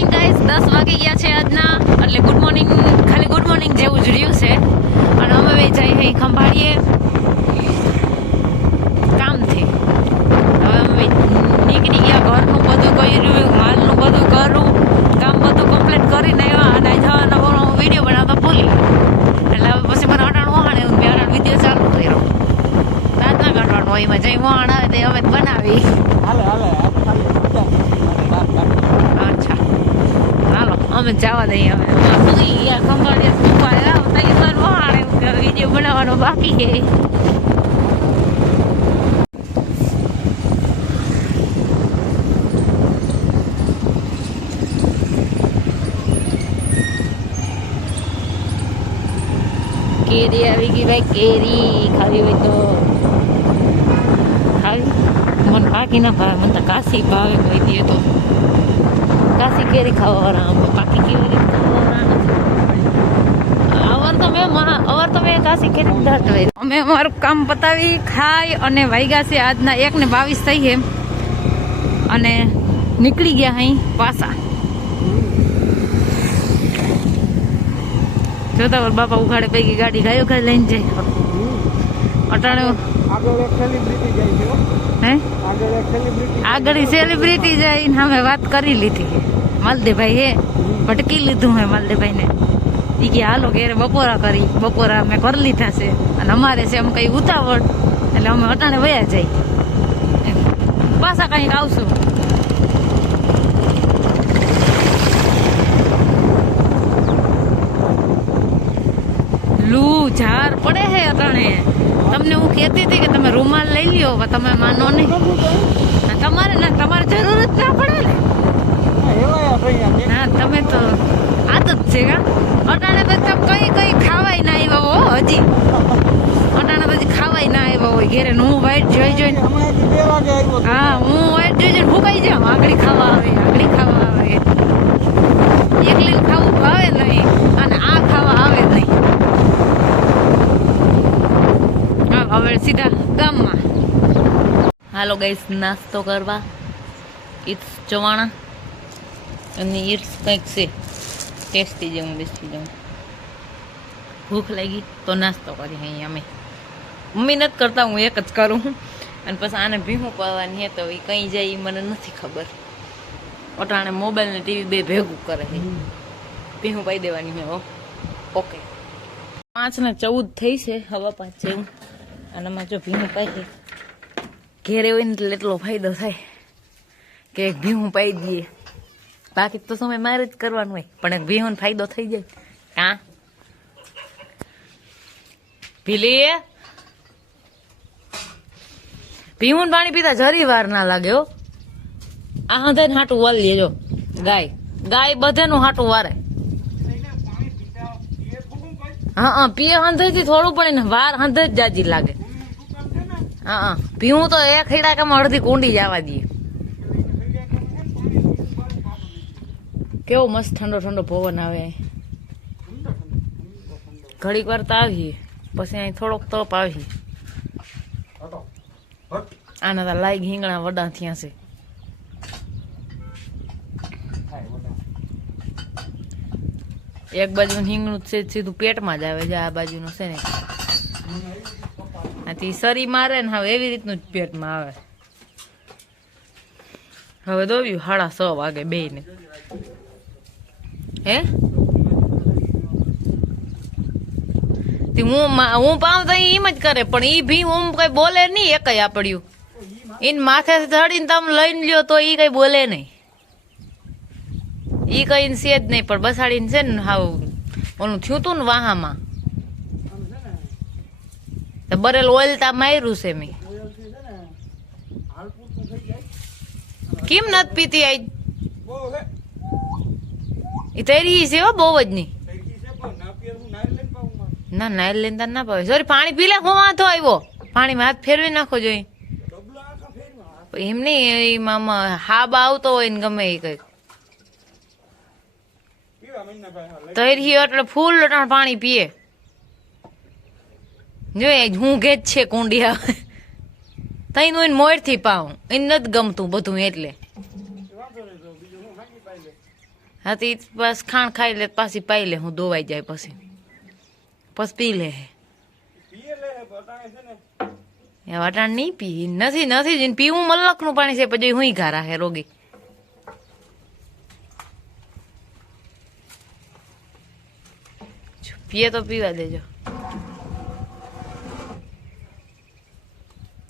Morning guys, 10 વાગી ગયા છે આજના. એટલે ગુડ મોર્નિંગ, ખાલી ગુડ મોર્નિંગ જેવું જ રહ્યું છે. અને અમે બે જઈએ ખંભાળીએ કામથી. હવે અમે નીકળી ગયા, ઘરનું બધું કર્યું, માલનું બધું કરું, કામ બધું કમ્પ્લીટ કરીને આવ્યા. અને જવાનો વિડીયો બનાવતો ભૂલી એટલે હવે પછી મને અટાણ વહાણ એવું મેં અટાણ વિડીયો ચાલુ કર્યો. રાતના કાઢવાનું હોય એમાં જઈ વહાણ આવે તે હવે બનાવી. અચ્છા હાલો અમે જવા દઈએ. હવે ખંભાળીએ વહાણ વિડીયો બનાવવાનો બાકી છે. કેરી આવી ગઈ ભાઈ, કેરી ખાવી હોય તો ખાવી. મને પાકી ના ભાવે, મને તો કાશી ભાવે. કોઈ દે તો કાશી કેરી ખાવાવાળા અમે પાકી કેવી રીતે ખાવાવાળા અવાર તો મેં કાશી કેરી ધારતા. અમે અમારું કામ પતાવી ખાઈ અને વાગ્યા છે આજના 1:22 થઈ છે અને નીકળી ગયા અહીં પાછા. જોતા બાપા ઉઘાડે પૈકી ગાડી ગાયો ખાઈ લઈને જાય. અટાણે હે આગળ સેલિબ્રિટી જાય ને અમે વાત કરી લીધી. માલદેભાઈ હે ભટકી લીધું હે માલદેભાઈ ને. એ કે હાલો ઘેરે બપોરા કરી. બપોરા અમે કરી લીધા છે અને અમારે છે એમ કઈ ઉતાવળ એટલે અમે અટાણે વયા જાય. પાછા કઈક આવશું. લૂ ઝાર પડે છે અટાણે. તમને હું કહેતી હતી કે તમે રૂમાલ લઈ લ્યો, તમે માનો નહીં. તમારે ના, તમારે જરૂર જ ના પડે ને. હા તમે તો આદત છે કા. અટાણે તો તમે કઈ ખાવાય ના આવ્યા હો હજી. અટાણે તો હજી ખાવાય ના આવ્યા હોય ઘેરે. હું વાઈટ જોઈને હા હું વાઈટ જોઈને ભૂકાઈ જાઉં. આગળ ખાવા આવે, આગળ ખાવા આવે. એકલી ખાવું ભાવે નહીં અને આ ખાવા આવે જ નહીં. હવે સીધા ગામમાં. હાલો ગાઈસ, નાસ્તો કરવા. ઈટ્સ ચવાણા અને ઈટ્સ કંઈક છે ટેસ્ટી જેવું બેસી જાઉં. ભૂખ લાગી તો નાસ્તો કરી. અહીં અમે મમ્મી નથી કરતા, હું એક જ કરું. અને પછી આને ભીહું પાવાની હે તો એ કઈ જાય એ મને નથી ખબર. અટાણે મોબાઈલ ને ટીવી બે ભેગું કરે છે. ભીહું પાઈ દેવાની હોય. ઓકે 5:14 થઈ છે, હવા 5 જેવું. અને આમાં જો ભીહું પાઈ ઘેરે હોય ને એટલે એટલો ફાયદો થાય કે એક ભીહું પાઈ દઈએ. બાકી તો સમય મારે જ કરવાનું હોય, પણ એક ભીહું ફાયદો થઈ જાય. હા ભીલી ભીહું પાણી પીતા જરી વાર ના લાગે હો. આ હંધાઈ હાટું વાલ લેજો. ગાય બધાનું હાટું વારે. હા પીએ હંધાઈ થી થોડું પણ એને વાર હંધાઈ જ જાજી લાગે. હા પીવું તો એક હીડાકામાં અડધી કુંડી જવા દઈએ. કેવો મસ્ત ઠંડો ઠંડો પવન આવે. ઘડીક વાર તો આવીએ પછી અહીં થોડોક તપ આવીએ. આના તો લાઈક હિંગણા વડા થયા છે. એક બાજુ હિંગણું છે સીધું પેટમાં જ આવે છે. આ બાજુનું છે ને આથી સરી મારે ને હવે એવી રીતનું જ પેટમાં આવે. હવે દોવ્યું 6:30 વાગે બે ને. હે હું પાઉં તો એમ જ કરે, પણ ઈ ભી હું કઈ બોલે નહીં. એક આપડ્યું ઈન માથે ચડીને તમે લઈને લ્યો તો ઈ કઈ બોલે નહીં. ઈ કઈ છે જ નહીં. પણ બસાડીને છે ને હાવ ઓલું થયું તું ને વાહામાં બરેલ ઓઇલ તા માર્યું છે મેં. કેમ નથી પીતી આઈ? એ તૈરી છે હો બહુ જ નહીં. ના નાયલ લઈને ના પાવે. સોરી પાણી પી લે. હું વાંધો આવ્યો? પાણીમાં હાથ ફેરવી નાખો જોઈએ. એમ નહીં હાબ આવતો હોય ને ગમે એ કઈક તૈરી એટલે ફૂલ પાણી પીએ. જો હું ઘેજ છે કુંડિયા તઈ નું મોર થી પાઉં એને નથી ગમતું બધું એટલે હા તો બસ ખાણ ખાઈ લે પાછી પાઈ લે હું ધોવાઈ જાય પછી પી લે વટાણ નહીં પી નથી પીવું મલક નું પાણી છે પછી હું ઘા રાખે રોગી પીએ તો પીવા દેજો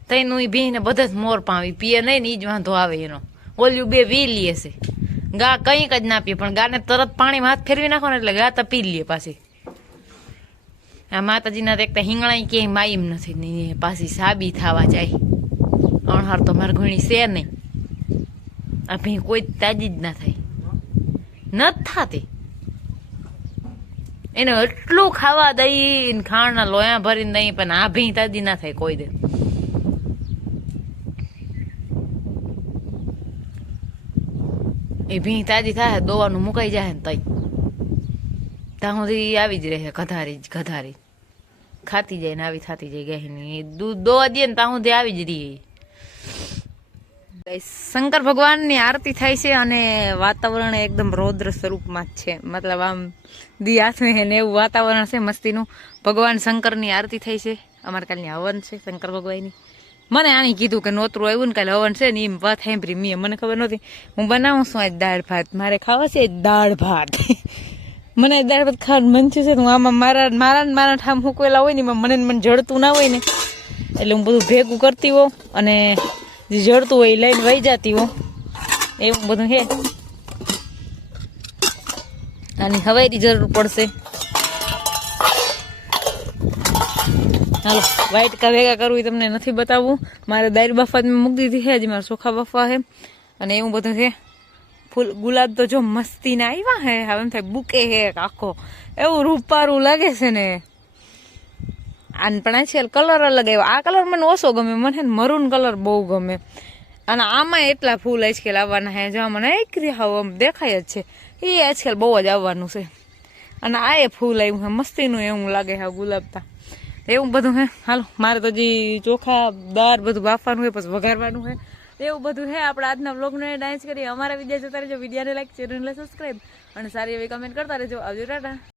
તૈનું ભી ને બધા જ મોર પાવી પીએ નહીં ને ઈ જ વાંધો આવે એનો ઓલ્યું બે વી લીએ છે ગા કંઈક જ ના પીએ પણ ગાને તરત પાણીમાં હાથ ફેરવી નાખો ને એટલે ગા તો પી લે પાછી આ માતાજીના એક તો હિંગળાઈ ક્યાંય માઈમ નથી ને પાછી સાબી થવા જાય અણહાર તો મારે ઘણી છે નહીં આ ભી કોઈ તાજી જ ના થાય નથી થતી એને એટલું ખાવા દઈ ખાણના લોયા ભરીને દઈ પણ આ ભી તાજી ના થાય કોઈ દે એ ભી તાજી થાય દોવાનું મુકાઈ જાય ને તઈ ત્યાં સુધી આવી જ રહે ગધારી ખાતી જાય ને આવી થતી જાય ગહેની દૂધ દોવા દે ને ત્યાં સુધી આવી જ રહી શંકર ભગવાનની આરતી થાય છે અને વાતાવરણ એકદમ રૌદ્ર સ્વરૂપમાં જ છે મતલબ આમ દી હાથમે ને એવું વાતાવરણ છે મસ્તીનું ભગવાન શંકરની આરતી થઈ છે અમારે કાલની હવન છે શંકર ભગવાનની મને આની કીધું કે નોતરું આવ્યું ને કાલે હવન છે ને એમ વાત સાંભળી મેં મને ખબર નહોતી હું બનાવું છું આજ દાળ ભાત મારે ખાવા છે દાળ ભાત મને દાળ ભાત ખાવાનું મન થયું છે હું આમાં મારા ઠામ મૂકવેલા હોય ને મને જડતું ના હોય ને એટલે હું બધું ભેગું કરતી હોઉં અને જે જડતું હોય એ લઈને વહી જતી હોઉં એવું બધું છે આની હવાઈની જરૂર પડશે હાલો વાઈટ કા ભેગા કરવું એ તમને નથી બતાવવું મારે દાળ બાફા મેં મૂકી દીધી છે હજી મારે ચોખા બાફવા છે અને એવું બધું છે ફૂલ ગુલાબ તો જો મસ્તી ના આવ્યા હે હવે એમ થાય બુકે હે આખો એવું રૂપારું લાગે છે ને આને પણ છે કલર અલગ આવ્યો આ કલર મને ઓછો ગમે મને મરૂન કલર બહુ ગમે અને આમાં એટલા ફૂલ આજકાલ આવવાના હે જો મને એક હાવ આમ દેખાય જ છે એ આજકાલ બહુ જ આવવાનું છે અને આ એ ફૂલ આવ્યું છે મસ્તીનું એવું લાગે હા ગુલાબતા એવું બધું હે હાલો મારે તો હજી ચોખા દાળ બધું બાફવાનું હોય પછી વઘારવાનું હોય એવું બધું હે આપણે આજના વ્લોગને ડાન્સ કરીએ અમારા વિડીયો જોતા રહેજો વિડીયોને લાઈક ચેનલને સબસ્ક્રાઈબ અને સારી એવી કમેન્ટ કરતા રહેજો આવજો ટાટા